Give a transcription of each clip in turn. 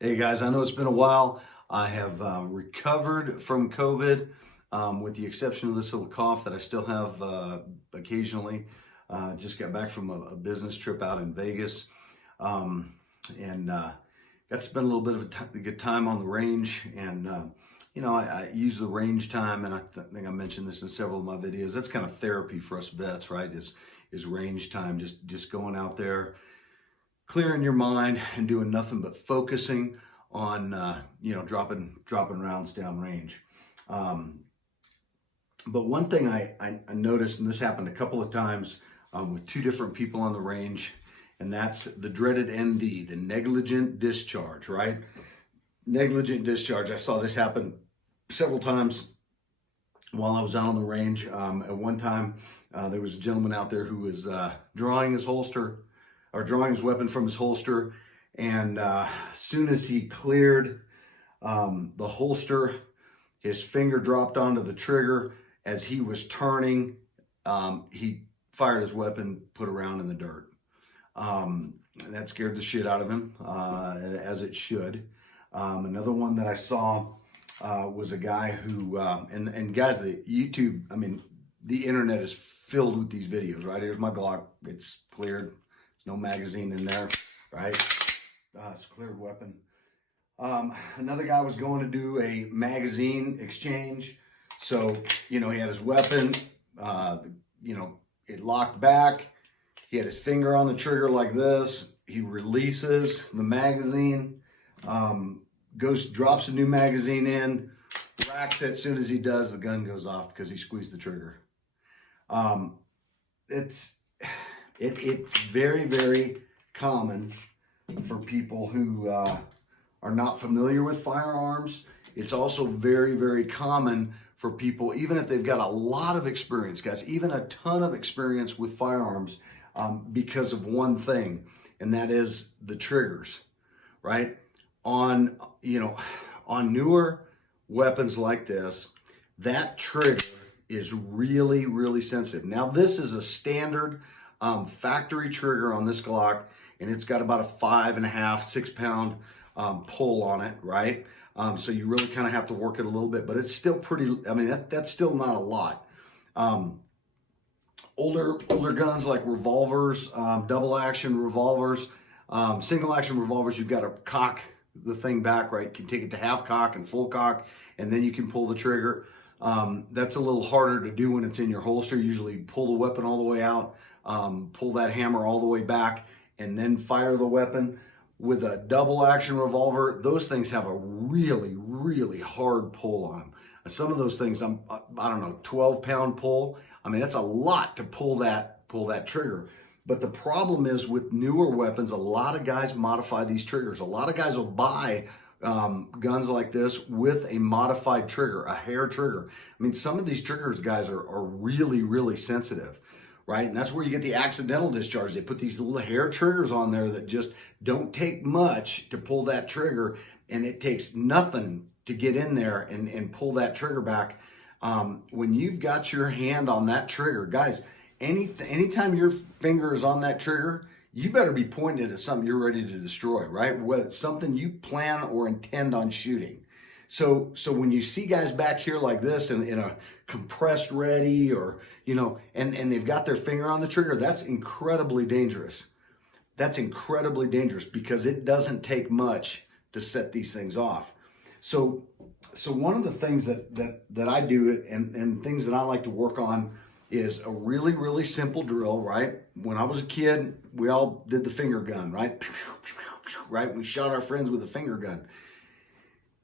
Hey guys, I know it's been a while. I have recovered from COVID, with the exception of this little cough that I still have occasionally. Just got back from a business trip out in Vegas, and got to spend a little bit of a good time on the range. And I use the range time, and I think I mentioned this in several of my videos. That's kind of therapy for us vets, right? Is range time, just going out there, clearing your mind and doing nothing but focusing on dropping rounds down range. But one thing I noticed, and this happened a couple of times with two different people on the range, and that's the dreaded ND, the negligent discharge, right? Negligent discharge. I saw this happen several times while I was out on the range. At one time, there was a gentleman out there who was drawing his weapon from his holster, and as soon as he cleared the holster, his finger dropped onto the trigger. As he was turning, he fired his weapon, put a round in the dirt. That scared the shit out of him, as it should. Another one that I saw was a guy who, and guys, the YouTube, I mean, the internet is filled with these videos, right? Here's my Glock. It's cleared. No magazine in there, right? It's a cleared weapon. Another guy was going to do a magazine exchange. So, he had his weapon, it locked back. He had his finger on the trigger like this. He releases the magazine, drops a new magazine in, racks it. As soon as he does, the gun goes off because he squeezed the trigger. It's very, very common for people who are not familiar with firearms. It's also very, very common for people, even if they've got a lot of experience, guys, even a ton of experience with firearms, because of one thing, and that is the triggers, right? On newer weapons like this, that trigger is really, really sensitive. Now, this is a standard factory trigger on this Glock, and it's got about a 5.5, 6 pound pull on it, right? So you really kind of have to work it a little bit, but it's still pretty, I mean, that's still not a lot. Older guns like revolvers, double action revolvers, single action revolvers, you've got to cock the thing back, right? You can take it to half cock and full cock, and then you can pull the trigger. That's a little harder to do when it's in your holster. Usually pull the weapon all the way out, pull that hammer all the way back, and then fire the weapon. With a double action revolver, those things have a really, really hard pull on them. Some of those things, I don't know, 12 pound pull. I mean, that's a lot to pull that trigger. But the problem is with newer weapons, a lot of guys modify these triggers. A lot of guys will buy guns like this with a modified trigger, a hair trigger. I mean, some of these triggers, guys, are really, really sensitive, right? And that's where you get the accidental discharge. They put these little hair triggers on there that just don't take much to pull that trigger, and it takes nothing to get in there and pull that trigger back. When you've got your hand on that trigger, guys, anytime your finger is on that trigger, you better be pointing it at something you're ready to destroy, right? Whether it's something you plan or intend on shooting. So when you see guys back here like this in a compressed ready, or, and they've got their finger on the trigger, that's incredibly dangerous. That's incredibly dangerous because it doesn't take much to set these things off. So one of the things that I do and things that I like to work on is a really, really simple drill, right? When I was a kid, we all did the finger gun, right? Right? We shot our friends with a finger gun.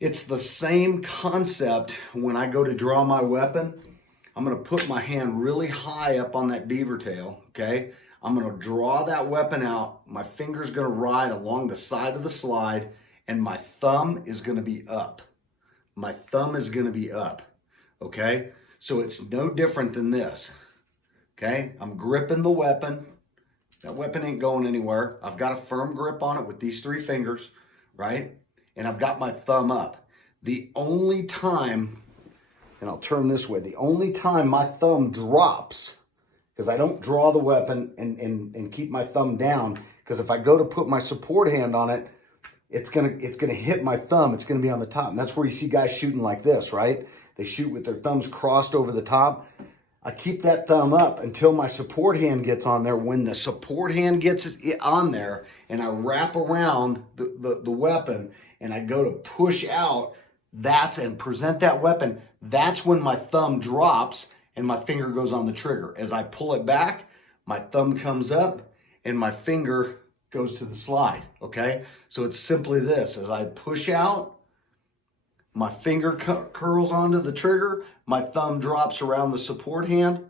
It's the same concept when I go to draw my weapon. I'm going to put my hand really high up on that beaver tail, okay? I'm going to draw that weapon out. My finger's going to ride along the side of the slide, and my thumb is going to be up. My thumb is going to be up, okay? So it's no different than this, okay? I'm gripping the weapon. That weapon ain't going anywhere. I've got a firm grip on it with these 3 fingers, right? And I've got my thumb up. The only time, and I'll turn this way, the only time my thumb drops, because I don't draw the weapon and keep my thumb down, because if I go to put my support hand on it, it's gonna hit my thumb. It's gonna be on the top. And that's where you see guys shooting like this, right? They shoot with their thumbs crossed over the top. I keep that thumb up until my support hand gets on there. When the support hand gets on there and I wrap around the weapon and I go to push out, and present that weapon, that's when my thumb drops and my finger goes on the trigger. As I pull it back, my thumb comes up and my finger goes to the slide, okay? So it's simply this: as I push out, my finger curls onto the trigger, my thumb drops around the support hand.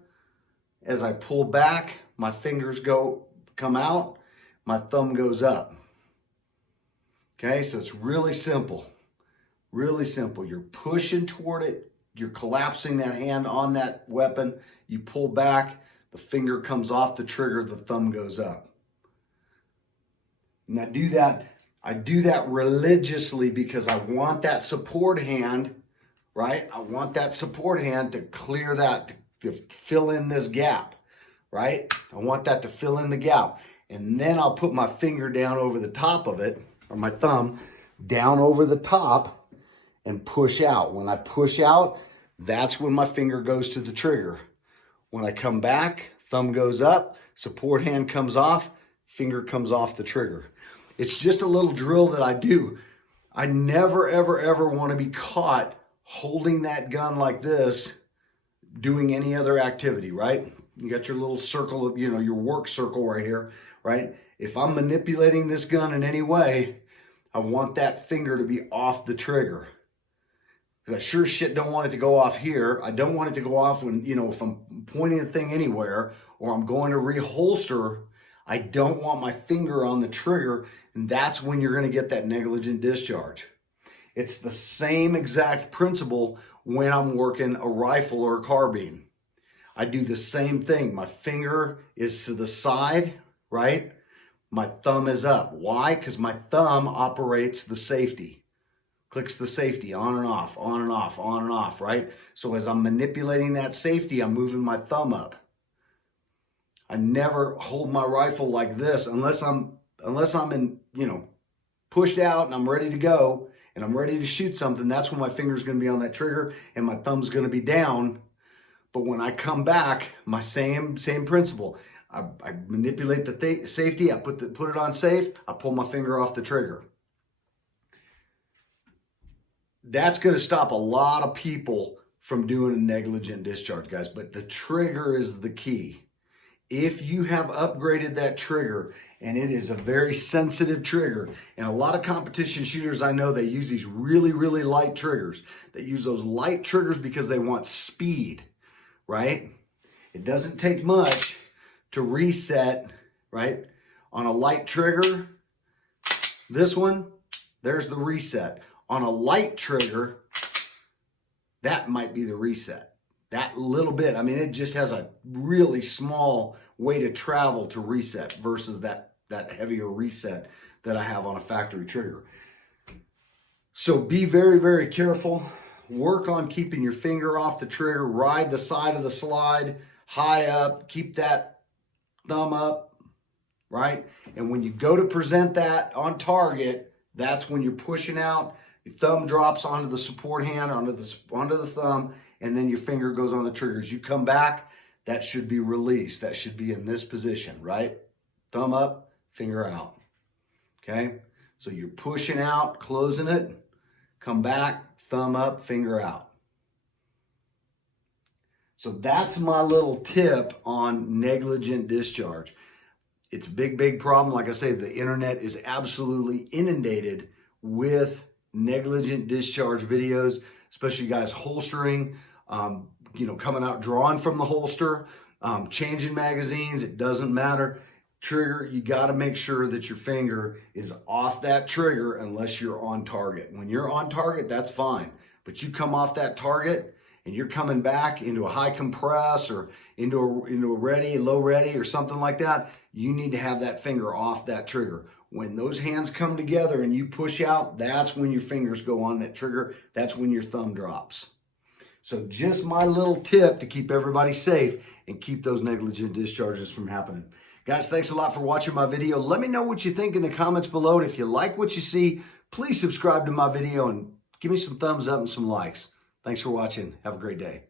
As I pull back, my fingers come out, my thumb goes up. Okay, so it's really simple. Really simple. You're pushing toward it, you're collapsing that hand on that weapon, you pull back, the finger comes off the trigger, the thumb goes up. And I do that religiously because I want that support hand, right? I want that support hand to clear that, to fill in this gap, right? I want that to fill in the gap. And then I'll put my finger down over the top of it, or my thumb down over the top, and push out. When I push out, that's when my finger goes to the trigger. When I come back, thumb goes up, support hand comes off, finger comes off the trigger. It's just a little drill that I do. I never, ever, ever want to be caught holding that gun like this, doing any other activity, right? You got your little circle of, your work circle right here, right? If I'm manipulating this gun in any way, I want that finger to be off the trigger. Because I sure as shit don't want it to go off here. I don't want it to go off when, if I'm pointing the thing anywhere or I'm going to reholster, I don't want my finger on the trigger, and that's when you're going to get that negligent discharge. It's the same exact principle when I'm working a rifle or a carbine. I do the same thing. My finger is to the side, right? My thumb is up. Why? Because my thumb operates the safety. Clicks the safety on and off, on and off, on and off, right? So as I'm manipulating that safety, I'm moving my thumb up. I never hold my rifle like this unless I'm in, pushed out and I'm ready to go and I'm ready to shoot something. That's when my finger's going to be on that trigger and my thumb's going to be down. But when I come back, my same principle. I manipulate the safety. I put it on safe. I pull my finger off the trigger. That's going to stop a lot of people from doing a negligent discharge, guys. But the trigger is the key. If you have upgraded that trigger, and it is a very sensitive trigger, and a lot of competition shooters I know, they use these really, really light triggers. They use those light triggers because they want speed, right? It doesn't take much to reset, right? On a light trigger, this one, there's the reset. On a light trigger, that might be the reset. That little bit, it just has a really small way to travel to reset versus that heavier reset that I have on a factory trigger. So be very, very careful. Work on keeping your finger off the trigger. Ride the side of the slide high up. Keep that thumb up, right? And when you go to present that on target, that's when you're pushing out. Your thumb drops onto the support hand, onto the thumb, and then your finger goes on the trigger. As you come back, that should be released. That should be in this position, right? Thumb up, finger out. Okay? So you're pushing out, closing it, come back, thumb up, finger out. So that's my little tip on negligent discharge. It's a big, big problem. Like I say, the internet is absolutely inundated with negligent discharge videos, especially guys holstering, coming out drawing from the holster, changing magazines. It doesn't matter. Trigger, you got to make sure that your finger is off that trigger unless you're on target. When you're on target, that's fine. But you come off that target and you're coming back into a high compress or into a ready, low ready or something like that, you need to have that finger off that trigger. When those hands come together and you push out, that's when your fingers go on that trigger. That's when your thumb drops. So just my little tip to keep everybody safe and keep those negligent discharges from happening. Guys, thanks a lot for watching my video. Let me know what you think in the comments below. And if you like what you see, please subscribe to my video and give me some thumbs up and some likes. Thanks for watching. Have a great day.